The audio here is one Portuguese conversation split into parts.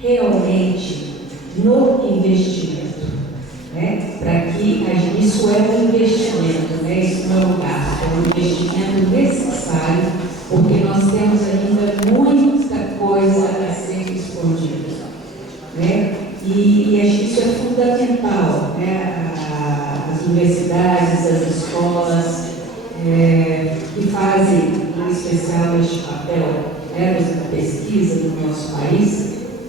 realmente no investimento, né? Para que isso é um investimento, né? Isso não é um gasto, é um investimento necessário, porque nós temos ainda muita coisa a ser respondida, né? E acho que isso é fundamental, né? As universidades, as escolas, que fazem, em especial, este papel, né, da pesquisa no nosso país,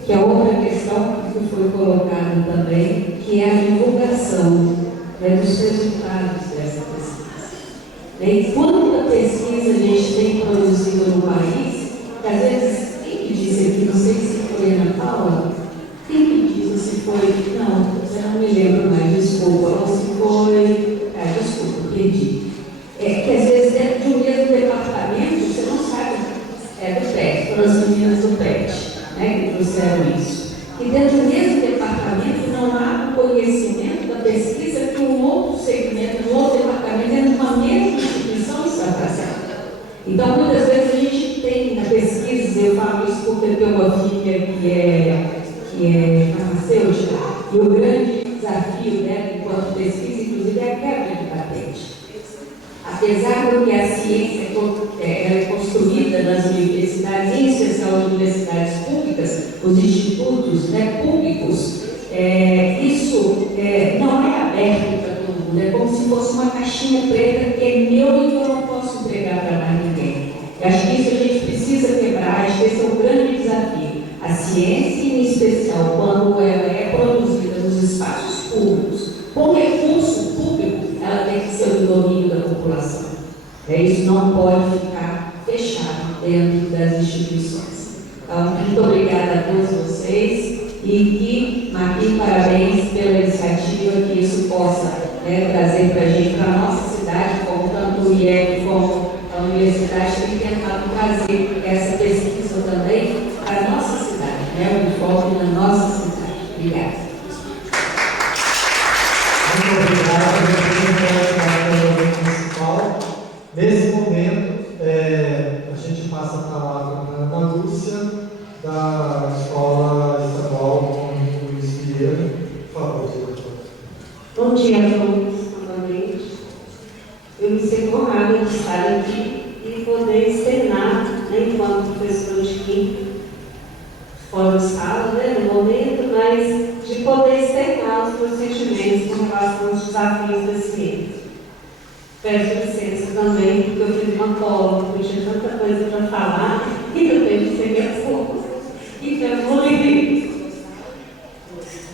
que é outra questão que foi colocada também, que é a divulgação, né, dos resultados dessa pesquisa. E quanta pesquisa a gente tem produzido no país, que às vezes, quem que disse aqui, não sei se foi Ana Paula, quem que disse se foi, não, eu não me lembro mais, desculpa, ou se foi, desculpa, perdi. Que às vezes dentro de um mesmo departamento, você não sabe, do PET, foram as meninas do PET, né, que trouxeram isso. E dentro do mesmo departamento não há o conhecimento da pesquisa que um outro segmento, um outro departamento, dentro de uma mesma instituição está fazendo. Então, muitas vezes a gente tem na pesquisa, eu falo isso porque eu tenho uma filha que é farmacêutica, e o grande desafio dela, enquanto pesquisa, inclusive, é a quebra de patente. Apesar de que a ciência é construída nas universidades, em especial nas universidades públicas, os institutos, né, públicos, isso não é aberto para todo mundo, é como se fosse uma caixinha preta que é meu e que eu não posso entregar para mais ninguém. Eu acho que isso a gente precisa quebrar, acho que esse é o grande desafio. A ciência, em especial, quando ela é produzida nos espaços públicos, com recurso público, ela tem que ser o domínio da população. Isso não pode ficar fechado dentro das instituições. Então, muito obrigada a todos vocês e Marquinhos, parabéns pela iniciativa, que isso possa trazer para a gente, para a nossa cidade, como tanto o IEC como a universidade tem tentado trazer essa pesquisa também para a nossa cidade, o foco na nossa cidade. Obrigada. Muito obrigado, municipal. Nesse momento, a gente passa a palavra para a Ana Lúcia, da Escola Estadual Luiz Vieira. Por favor, diretor. Bom dia a todos, novamente. Eu me sinto honrada de estar aqui e poder externar, enquanto professora de química, fora do sala, no momento, mas de poder externar os meus sentimentos com relação aos desafios da ciência. Peço licença também, porque eu fiz uma cola, porque eu tinha tanta coisa para falar e eu tenho que ser minha força. Então, eu vou ler.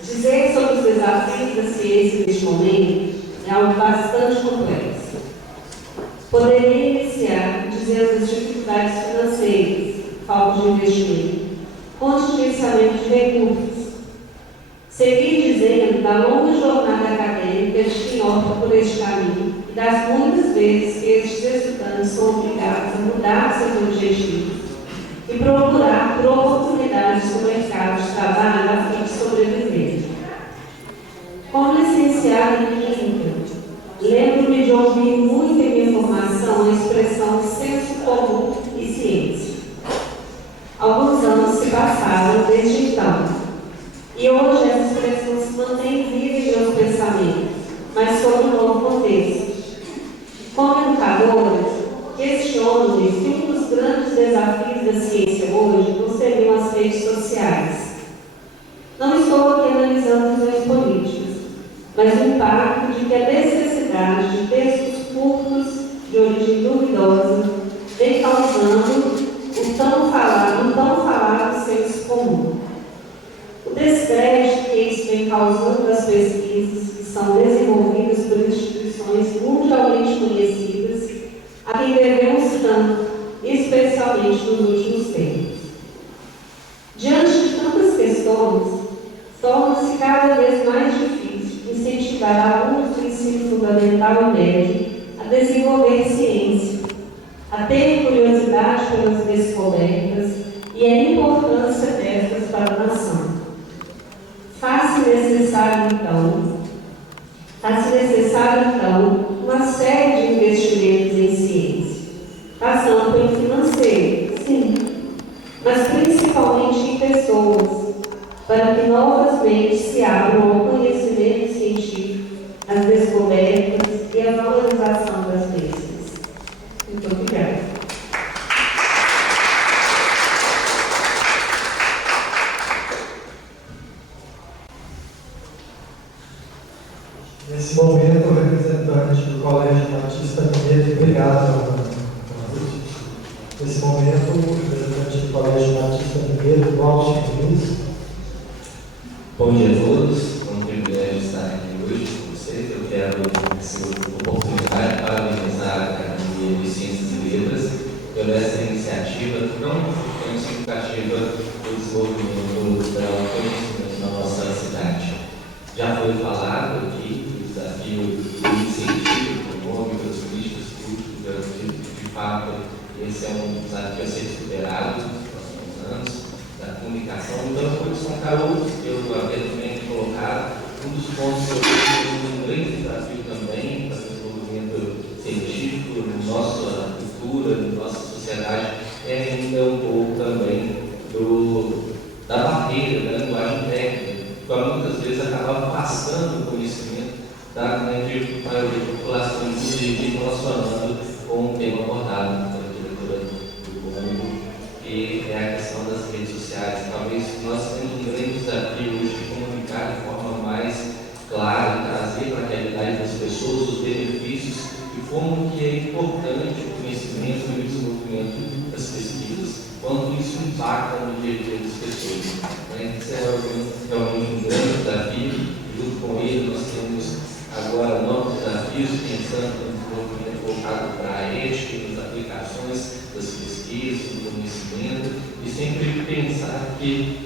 Dizer sobre os desafios da ciência neste momento é algo bastante complexo. Poderia iniciar dizendo as dificuldades financeiras, falta de investimento, contingenciamento de recursos. Seguir dizendo da longa jornada acadêmica de quem opta por este caminho e das muitas vezes que estes estudantes são obrigados a mudar seus objetivos e procurar por oportunidades no mercado de trabalho a fim de sobreviver. Como licenciada em Química, lembro-me de ouvir muito em minha formação a expressão senso comum e ciência. Alguns anos se passaram desde então, e hoje essa expressão se mantém viva em meus pensamentos, mas sob um novo contexto. Como educadora, questiono-me se um dos grandes desafios da ciência hoje não seriam as redes sociais. Não estou aqui analisando questões políticas, mas o impacto de que a necessidade de textos curtos, de origem duvidosa, vem causando um tão falado senso comum. O descrédito que isso vem causando das pesquisas que são desenvolvidas por instituições mundialmente conhecidas, a quem devemos tanto, especialmente nos últimos tempos. Diante de tantas questões, torna-se cada vez mais difícil incentivar alunos do ensino fundamental e médio a desenvolver ciência, a ter curiosidade pelas descobertas e a importância destas para a nação. Faz-se necessário, então, uma série de investimentos em ciência, passando pelo financeiro, sim, mas principalmente em pessoas, para que novas mentes se abram ao conhecimento científico, às descobertas e à valorização das mesmas. Muito obrigada. Nesse momento, o representante do Colégio Batista Mineiro, obrigado. Nesse momento, o representante do Colégio Batista Mineiro, Walter Luiz. Bom dia a todos, é um privilégio estar aqui hoje com vocês. Eu quero, nessa oportunidade, parabenizar a Academia de Ciências e Letras por essa iniciativa tão significativa do desenvolvimento do conhecimento na nossa cidade. Já foi falado aqui o desafio do incentivo econômico das políticas públicas, de fato, esse é um desafio a ser superado nos próximos anos, da comunicação. Então, por isso, São Carlos, eu abertamente colocado, um dos pontos que eu vejo um grande desafio também para o desenvolvimento científico, na nossa cultura, na nossa sociedade, é ainda um pouco também da barreira da linguagem técnica, que muitas vezes acaba afastando o conhecimento da grande maioria da população, inclusive relacionando com o tema abordado pela diretora do ônibus, que é a questão das redes sociais. Talvez nós temos um grande desafio hoje de comunicar de forma mais clara, trazer para a realidade das pessoas os benefícios e como que é importante o conhecimento e o desenvolvimento das pesquisas, quanto isso impacta no dia a dia das pessoas. Isso é realmente um grande desafio. Junto com ele, nós temos agora novos desafios, pensando no desenvolvimento voltado para a ética e nas aplicações das pesquisas, do conhecimento, e sempre pensar que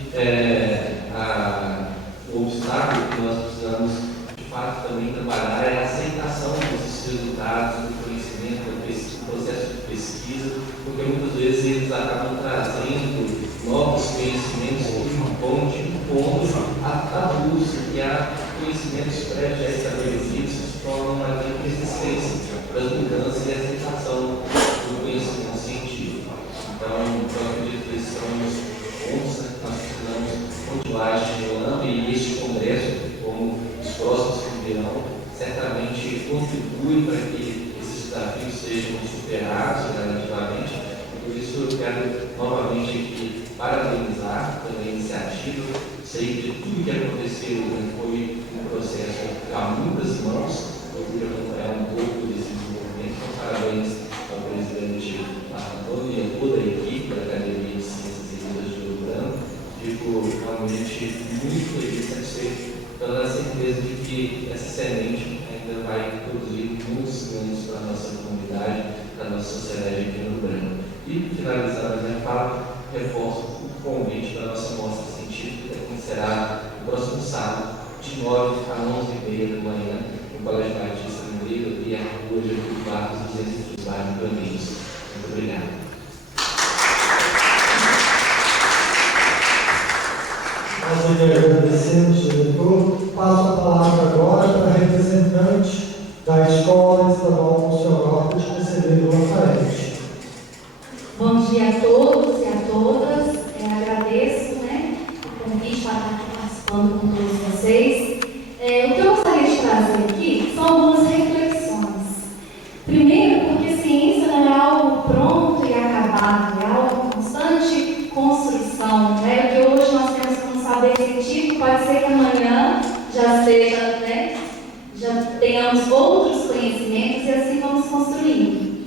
o obstáculo que nós precisamos, de fato, também trabalhar é a aceitação desses resultados, do conhecimento, do processo de pesquisa, porque muitas vezes eles acabam trazendo novos conhecimentos que vão de encontro a tabus e a conhecimentos prévios já estabelecidos que se tornam uma grande resistência para as mudanças e a aceitação do conhecimento científico. Então, eu acredito que esses são os pontos que nós precisamos continuar estimulando, e este congresso, como os próximos que virão, certamente contribui para que esses desafios sejam superados relativamente. Por isso, eu quero novamente aqui parabenizar pela iniciativa. Sei que tudo que aconteceu foi um processo a muitas mãos. Eu pude acompanhar um pouco desse desenvolvimento. Então, parabéns ao presidente Antônio e a toda a equipe da Academia de Ciências e Letras de Ouro Branco. Fico realmente muito feliz e satisfeito pela certeza de que essa semente ainda vai produzir muitos ganhos para a nossa comunidade, para a nossa sociedade aqui no Ouro Branco. E, finalizando a minha fala, reforço o convite para a nossa mostra científica, que será no próximo sábado, de 9 a 11h30 da manhã, no Colégio Batista Mineiro e a Rua Getúlio Vargas, 203 bairros Caminhos. Muito obrigado. Nós agradecemos, diretor. Passo a palavra agora para a representante da Escola Estadual Monsenhor de Conselheiro Lafayette. Bom dia a todos e a todas. Agradeço o convite para estar aqui participando com todos vocês. O que eu gostaria de trazer aqui são algumas reflexões. Primeiro, porque ciência não é algo pronto e acabado, é algo constante construção. Que hoje nós temos como saber científico, pode ser que amanhã já seja, já tenhamos outros conhecimentos e assim vamos construindo,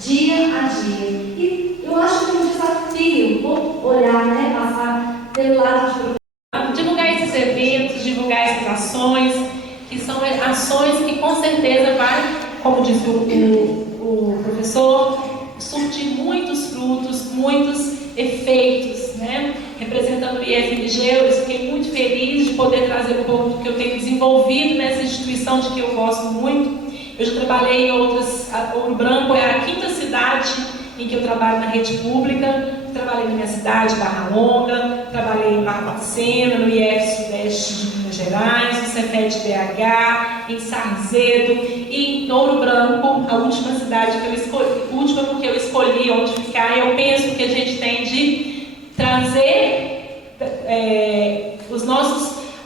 dia a dia. E eu acho que é um desafio olhar, passar pelo lado de divulgar esses eventos, divulgar essas ações, que são ações que com certeza vai, como disse o professor, surtir muitos frutos, muitos efeitos, Representando o IFMG, eu fiquei muito feliz de poder trazer um pouco do que eu tenho desenvolvido nessa instituição de que eu gosto muito. Eu já trabalhei em outras, Ouro Branco é a 5ª cidade em que eu trabalho na rede pública. Trabalhei na minha cidade, Barra Longa, trabalhei em Barbacena, no IF Sudeste de Minas Gerais, no Cefet BH, em Sarzedo e em Ouro Branco, a última cidade que eu escolhi, última porque eu escolhi onde ficar. Eu penso que a gente tem de trazer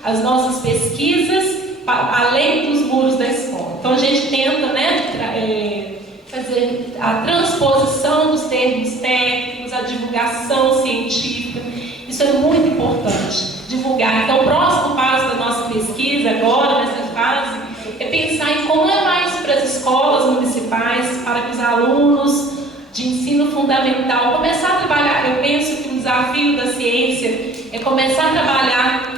as nossas pesquisas além dos muros da escola. Então a gente tenta, né, fazer a transposição dos termos técnicos, a divulgação científica. Isso é muito importante, divulgar. Então o próximo passo da nossa pesquisa agora, nessa fase, é pensar em como levar isso para as escolas municipais, para que os alunos de ensino fundamental começar a trabalhar. Eu penso que o desafio da ciência é começar a trabalhar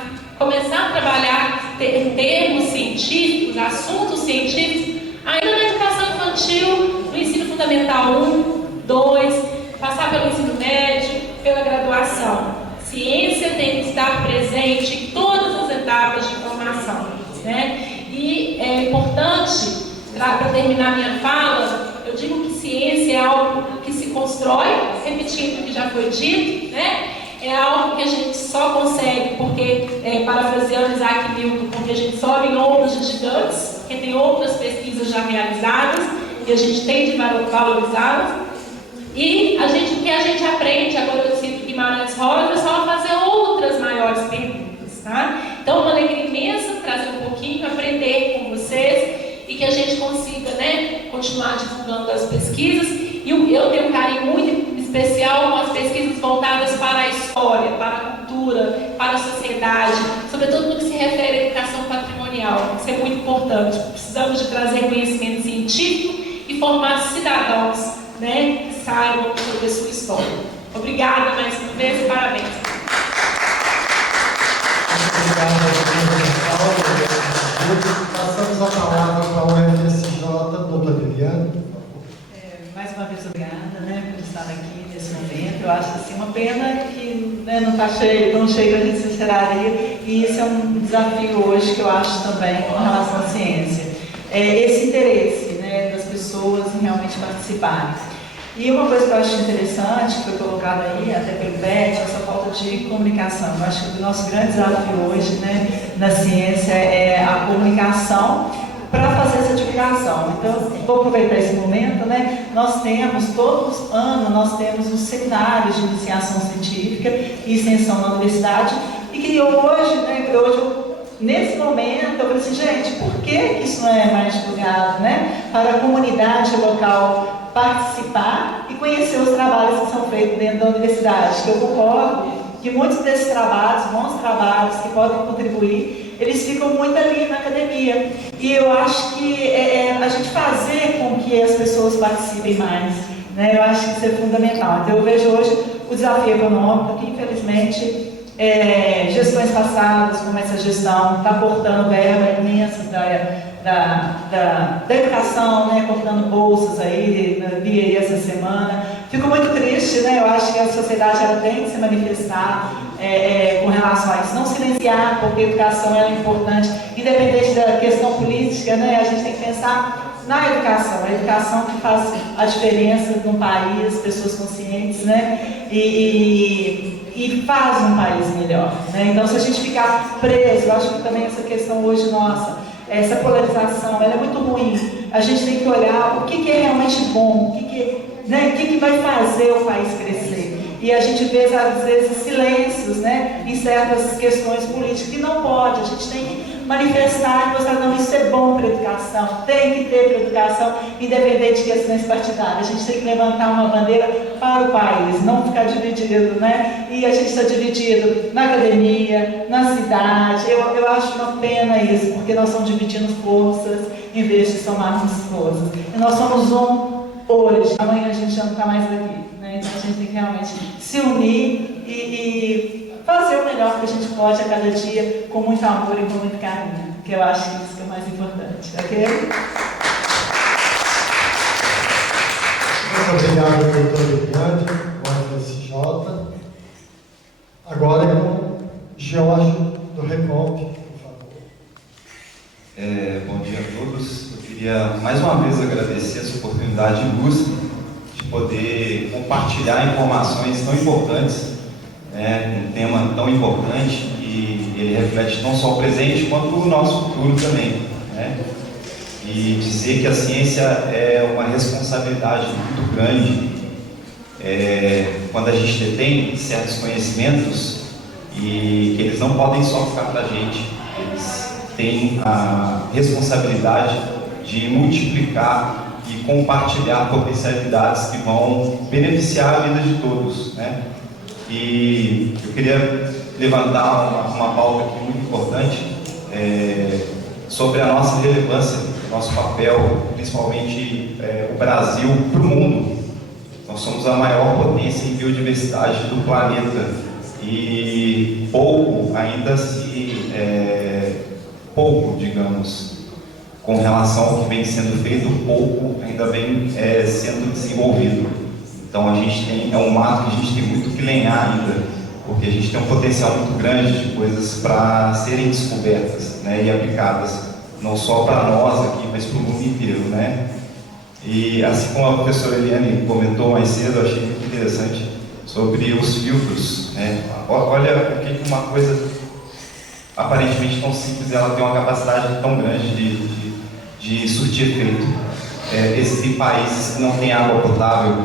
termos científicos, assuntos científicos, ainda na educação infantil, no ensino fundamental 1, 2, passar pelo ensino médio, pela graduação. Ciência tem que estar presente em todas as etapas de formação, né? E é importante, para terminar minha fala, eu digo que ciência é algo que se constrói, repetindo o que já foi dito, né? É algo que a gente só consegue, porque, parafraseando Isaac Newton, porque a gente sobe em ombros de gigantes, porque tem outras pesquisas já realizadas e a gente tem de valorizá-las. E o que a gente aprende, agora eu cito Guimarães Rosa, é só fazer outras maiores perguntas, tá? Então, uma alegria imensa trazer um pouquinho, aprender com vocês e que a gente consiga, né, continuar divulgando as pesquisas. E eu tenho um carinho muito especial com as pesquisas voltadas para a história, para a cultura, para a sociedade, sobretudo no que se refere à educação patrimonial. Isso é muito importante. Precisamos de trazer conhecimento científico e formar cidadãos, né, que saibam sobre a sua história. Obrigada mais uma vez e parabéns. Passamos a palavra para o UFSJ, doutor Viviane. Mais uma vez, obrigada, né, por estar aqui nesse momento. Eu acho assim, uma pena que, né, não está cheio, tão cheio da gente se esperaria, e isso é um desafio hoje que eu acho também com relação à ciência. Esse interesse, né, das pessoas em realmente participarem. E uma coisa que eu acho interessante, que foi colocada aí, até pelo Beth, essa falta de comunicação. Eu acho que o nosso grande desafio hoje, né, na ciência é a comunicação para fazer essa divulgação. Então, vou aproveitar esse momento, né? Nós temos, todos os anos, nós temos os seminários de iniciação científica e extensão na universidade, e que hoje, né, nesse momento, eu falei assim, gente, por que isso não é mais divulgado, né? Para a comunidade local participar e conhecer os trabalhos que são feitos dentro da universidade, que eu concordo que muitos desses trabalhos, bons trabalhos que podem contribuir, eles ficam muito ali na academia. E eu acho que a gente fazer com que as pessoas participem mais, né? Eu acho que isso é fundamental. Então eu vejo hoje o desafio econômico, que infelizmente gestões passadas, como essa gestão, está cortando verba imensa da educação, né? Cortando bolsas aí, vi aí essa semana. Fico muito triste, né? Eu acho que a sociedade ela tem que se manifestar com relação a isso, não silenciar, porque a educação é importante, independente da questão política, né? A gente tem que pensar na educação, a educação que faz a diferença no país, pessoas conscientes, né? E faz um país melhor, né? Então, se a gente ficar preso, eu acho que também essa questão hoje nossa, essa polarização, ela é muito ruim. A gente tem que olhar o que é realmente bom, o que vai fazer o país crescer. E a gente vê, às vezes, silêncios, né, em certas questões políticas, que não pode. A gente tem que manifestar e mostrar, não, isso é bom para a educação, tem que ter para a educação, independente de questões partidárias. A gente tem que levantar uma bandeira para o país, não ficar dividido, né? E a gente está dividido na academia, na cidade. Eu acho uma pena isso, porque nós estamos dividindo forças em vez de somarmos forças. E nós somos um hoje, amanhã a gente já não está mais aqui, né? Então a gente tem que realmente se unir e fazer o melhor que a gente pode a cada dia, com muito amor e com muito carinho, que eu acho que isso que é o mais importante, ok? Muito obrigado, doutor Viviane, UFSJ. Agora é com o Jorge do Recomp, por favor. Bom dia a todos. Eu queria mais uma vez agradecer essa oportunidade ilustre de poder compartilhar informações tão importantes, né, um tema tão importante, e ele reflete não só o presente quanto o nosso futuro também, né? E dizer que a ciência é uma responsabilidade muito grande quando a gente detém certos conhecimentos e que eles não podem só ficar para a gente, eles têm a responsabilidade de multiplicar e compartilhar potencialidades que vão beneficiar a vida de todos, né? E eu queria levantar uma pauta aqui muito importante sobre a nossa relevância, nosso papel, principalmente o Brasil para o mundo. Nós somos a maior potência em biodiversidade do planeta e pouco, digamos, com relação ao que vem sendo feito, pouco ainda vem sendo desenvolvido. Então é um mato que a gente tem muito que lenhar ainda, porque a gente tem um potencial muito grande de coisas para serem descobertas, né, e aplicadas, não só para nós aqui, mas para o mundo inteiro, né? E assim como a professora Eliane comentou mais cedo, eu achei muito interessante sobre os filtros, né? Olha o que uma coisa aparentemente tão simples, ela tem uma capacidade tão grande de surtir efeito. Existem países que não têm água potável,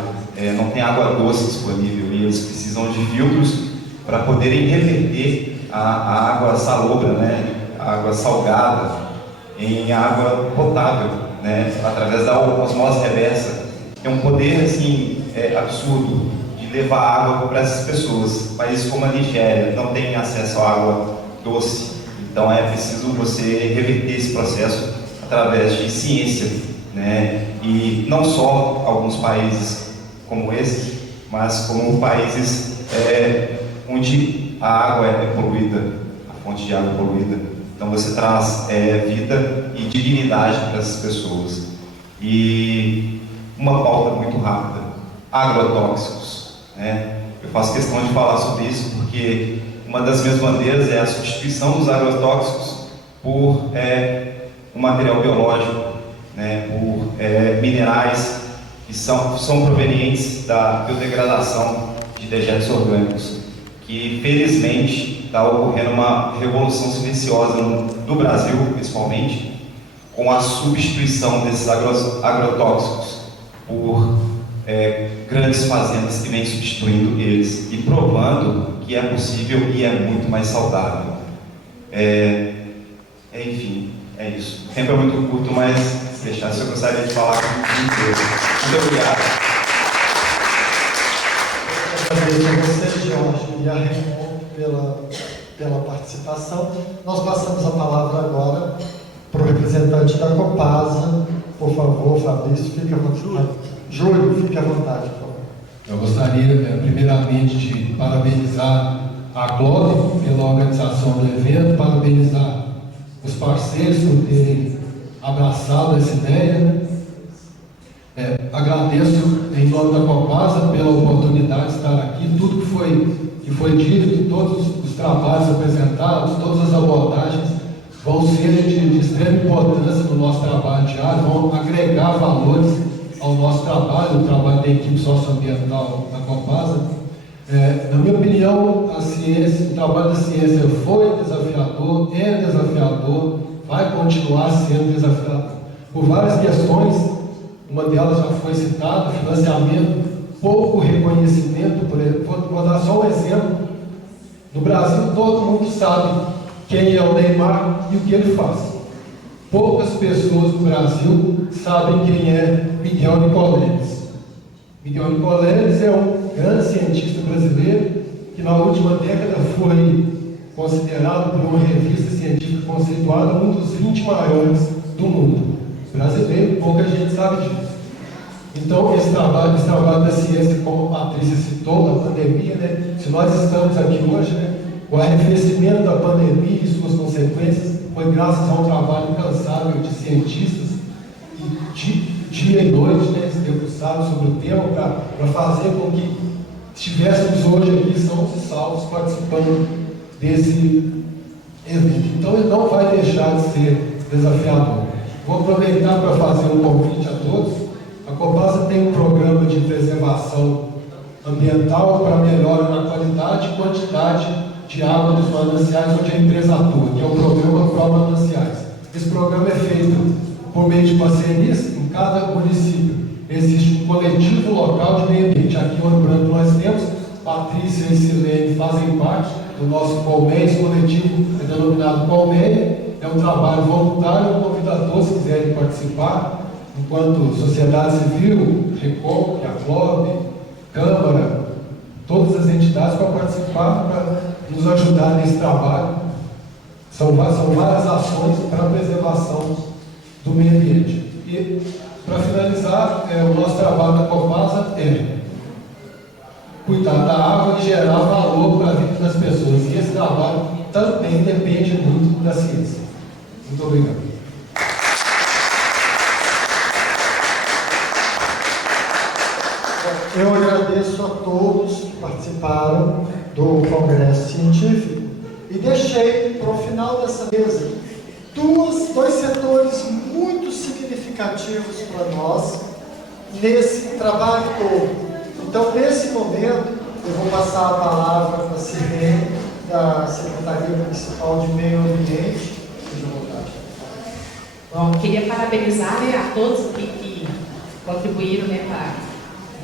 não tem água doce disponível, e eles precisam de filtros para poderem reverter a água salobra, né, a água salgada, em água potável, né, através da osmose reversa. É um poder assim absurdo de levar água para essas pessoas. Países como a Nigéria não têm acesso à água doce, então é preciso você reverter esse processo através de ciência, né, e não só alguns países como esse, mas como países onde a água é poluída, a fonte de água é poluída. Então você traz vida e dignidade para essas pessoas. E uma pauta muito rápida: agrotóxicos, né? Eu faço questão de falar sobre isso porque uma das minhas bandeiras é a substituição dos agrotóxicos por um material biológico, né? Por minerais que são provenientes da biodegradação de dejetos orgânicos, que felizmente está ocorrendo uma revolução silenciosa no Brasil, principalmente, com a substituição desses agrotóxicos por grandes fazendas que vêm substituindo eles e provando que é possível e é muito mais saudável. Enfim, é isso. O tempo é muito curto, mas se deixasse eu gostaria de falar muito obrigado. Agradeço a você, Jorge, e a Raimon pela participação. Nós passamos a palavra agora para o representante da Copasa. Por favor, Fabrício, fique à vontade. Júlio, fique à vontade, por favor. Eu gostaria, primeiramente, de parabenizar a Globo pela organização do evento, parabenizar os parceiros por terem abraçado essa ideia. Agradeço em nome da Copasa pela oportunidade de estar aqui. Tudo que foi dito, todos os trabalhos apresentados, todas as abordagens vão ser de extrema importância no nosso trabalho diário, vão agregar valores ao nosso trabalho, o trabalho da equipe socioambiental da Copasa. Na minha opinião, o trabalho da ciência foi desafiador, é desafiador, vai continuar sendo desafiador por várias questões. Uma delas já foi citada: financiamento, pouco reconhecimento. Vou dar só um exemplo. No Brasil, todo mundo sabe quem é o Neymar e o que ele faz. Poucas pessoas no Brasil sabem quem é Miguel Nicoleles. Miguel Nicoleles é um grande cientista brasileiro que na última década foi considerado por uma revista científica conceituada um dos 20 maiores do mundo. Brasileiro, pouca gente sabe disso. Então, esse trabalho da ciência, como a Patrícia citou, da pandemia, né? Se nós estamos aqui hoje, né, o arrefecimento da pandemia e suas consequências foi graças a um trabalho incansável de cientistas e dia e noite, né, se debruçaram sobre o tema para fazer com que estivéssemos hoje aqui sãos e salvos participando desse evento. Então, ele não vai deixar de ser desafiador. Vou aproveitar para fazer um convite a todos. A Copasa tem um programa de preservação ambiental para melhora na qualidade e quantidade de água dos mananciais onde a empresa atua, que é o programa Pro Mananciais. Esse programa é feito por meio de parcerias. Em cada município existe um coletivo local de meio ambiente. Aqui em Ouro Branco nós temos, Patrícia e Silene fazem parte do nosso Colmeia, esse coletivo é denominado Colmeia, é um trabalho voluntário, eu convido a todos que quiserem participar, enquanto sociedade civil, RECOM, CLOB, Câmara, todas as entidades para participar, para nos ajudar nesse trabalho. São várias ações para a preservação do meio ambiente. E, para finalizar, o nosso trabalho da Copasa é cuidar da água e gerar valor para a vida das pessoas. E esse trabalho também depende muito da ciência. Muito obrigado. Eu agradeço a todos que participaram do Congresso Científico e deixei para o final dessa mesa dois setores muito significativos para nós nesse trabalho todo. Então, nesse momento, eu vou passar a palavra para a Sirene, da Secretaria Municipal de Meio Ambiente. Fique à vontade. Bom, queria parabenizar, né, a todos que contribuíram, né, para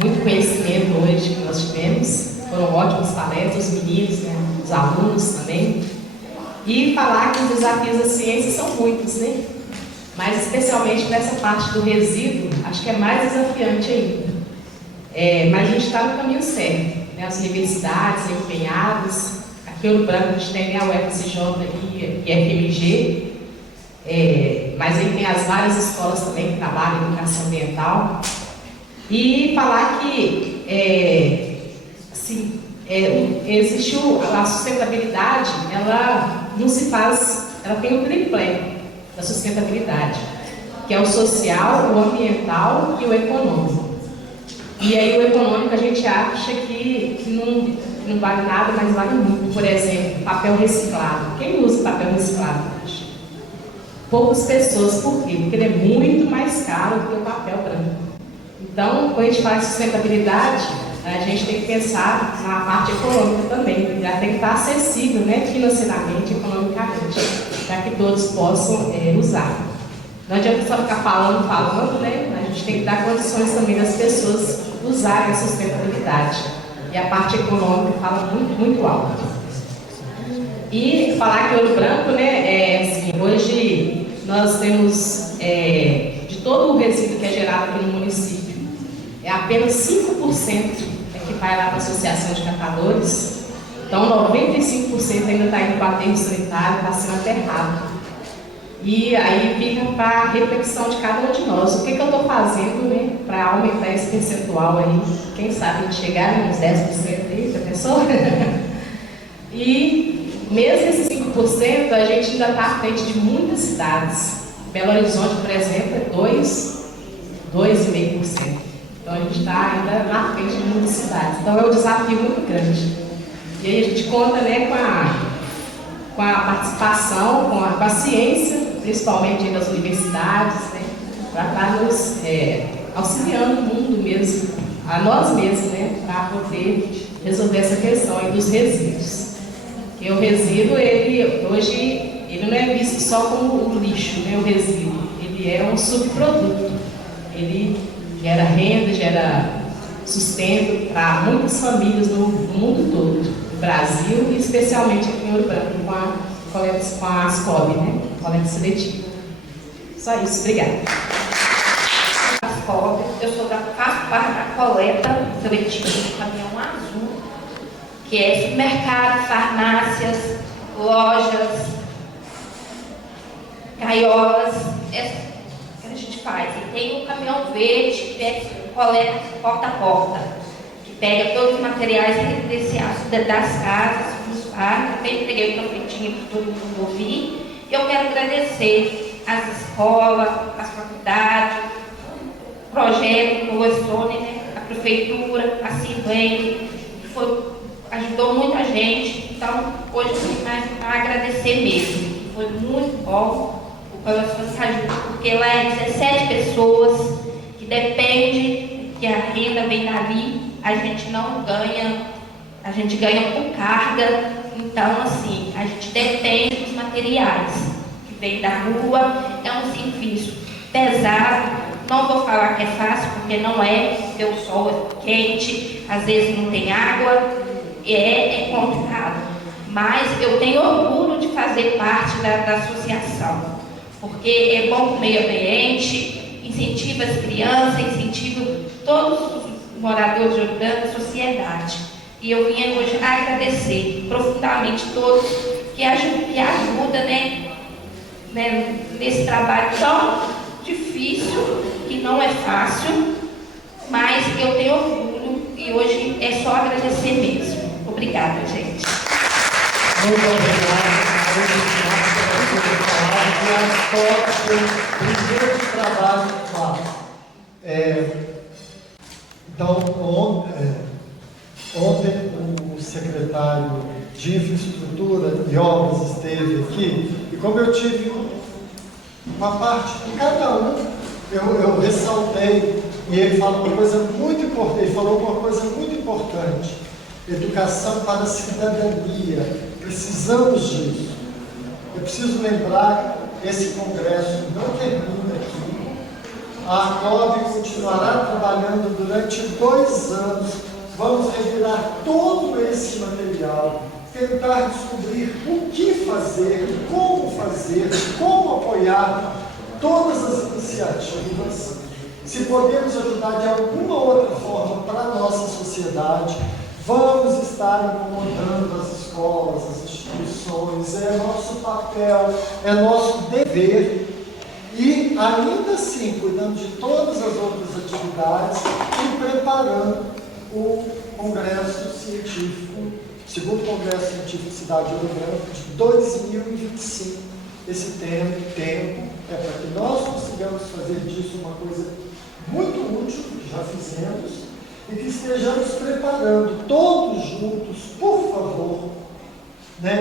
muito conhecimento hoje que nós tivemos. Foram ótimas palestras, os meninos, né, os alunos também. E falar que os desafios da ciência são muitos, né? Mas especialmente nessa parte do resíduo, acho que é mais desafiante ainda. Mas a gente está no caminho certo, né? As universidades empenhadas, aqui em Ouro Branco a gente tem a UFCJ e FMG, mas aí tem as várias escolas também que trabalham em educação ambiental. E falar que existe a sustentabilidade, ela não se faz, ela tem um triplé da sustentabilidade, que é o social, o ambiental e o econômico. E aí o econômico a gente acha que não vale nada, mas vale muito. Por exemplo, papel reciclado. Quem usa papel reciclado hoje? Poucas pessoas. Por quê? Porque ele é muito mais caro do que o papel branco. Então, quando a gente fala de sustentabilidade, a gente tem que pensar na parte econômica também. Já tem que estar acessível, né, financeiramente, economicamente, para que todos possam usar. Não adianta só ficar falando, né? A gente tem que dar condições também das pessoas usarem a sustentabilidade. E a parte econômica fala muito, muito alto. E falar que Ouro Branco, né, assim, hoje nós temos, de todo o resíduo que é gerado aqui no município, apenas 5% que vai lá para a Associação de Catadores. Então, 95% ainda está indo para o aterro sanitário, está sendo aterrado. E aí fica para a reflexão de cada um de nós. O que eu estou fazendo, né, para aumentar esse percentual aí? Quem sabe chegar uns 10% aí, já pensou? E mesmo esses 5%, a gente ainda está à frente de muitas cidades. Belo Horizonte, por exemplo, é 2,5%. Então a gente está ainda na frente de muitas cidades. Então é um desafio muito grande. E aí a gente conta, né, com a participação, com a ciência, principalmente das universidades, né, para estar nos auxiliando o mundo mesmo, a nós mesmos, né, para poder resolver essa questão aí dos resíduos. Porque o resíduo, hoje, ele não é visto só como o lixo, né, o resíduo. Ele é um subproduto. Ele gera renda, gera sustento para muitas famílias no mundo todo, no Brasil e especialmente aqui em Ouro Branco, com a ASCOB, né? Coleta seletiva. Só isso, obrigada. ASCOB, eu faço parte da coleta seletiva do caminhão azul, que é supermercados, farmácias, lojas, gaiolas, que a gente faz. E tem um caminhão verde que pega coleta porta a porta, que pega todos os materiais residenciais das casas, dos bairros. Eu peguei o panfletinho para todo mundo ouvir. E eu quero agradecer as escolas, as faculdades, o projeto, o Westone, né, a prefeitura, a Silvane, que ajudou muita gente. Então, hoje eu tenho mais para agradecer mesmo. Foi muito bom o Colégio Ajuda, porque lá é 17 pessoas que dependem, que a renda vem dali, a gente não ganha, a gente ganha com carga. Então, assim, a gente depende dos materiais que vem da rua. É um serviço pesado. Não vou falar que é fácil, porque não é, porque o sol é quente, às vezes não tem água, é complicado. mas eu tenho orgulho de fazer parte da associação, porque é bom para o meio ambiente, incentiva as crianças, incentiva todos os moradores de Ouro Branco, a sociedade. E eu vim hoje agradecer profundamente todos que ajudam, né, nesse trabalho tão difícil, que não é fácil, mas eu tenho orgulho e hoje é só agradecer mesmo. Obrigada, gente. Muito obrigado. Primeiro trabalho que faço. Então, ontem o secretário de Infraestrutura e Obras esteve aqui, e como eu tive uma parte de cada um, eu ressaltei, e ele falou uma coisa muito importante, educação para a cidadania, precisamos disso. Eu preciso lembrar que esse congresso não termina aqui. A ACOB continuará trabalhando durante 2 anos. Vamos revirar todo esse material, tentar descobrir o que fazer, como apoiar todas as iniciativas, se podemos ajudar de alguma outra forma para a nossa sociedade. Vamos estar incomodando as escolas, as instituições, é nosso papel, é nosso dever. E, ainda assim, cuidando de todas as outras atividades e preparando o Congresso Científico, segundo Congresso Científico Cidade de Ouro Branco, de 2025. Esse tempo é para que nós consigamos fazer disso uma coisa muito útil, que já fizemos, e que estejamos preparando todos juntos, por favor.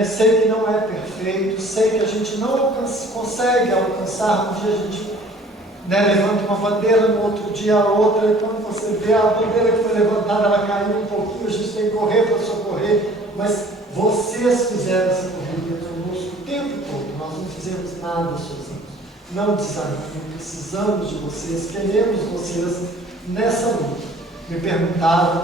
Sei que não é perfeito, sei que a gente não consegue alcançar. Um dia a gente levanta uma bandeira, no outro dia a outra, e quando você vê a bandeira que foi levantada, ela caiu um pouquinho, a gente tem que correr para socorrer, mas vocês fizeram essa corrida conosco o tempo todo, nós não fizemos nada sozinhos. Não desanimem, precisamos de vocês, queremos vocês nessa luta. Me perguntaram,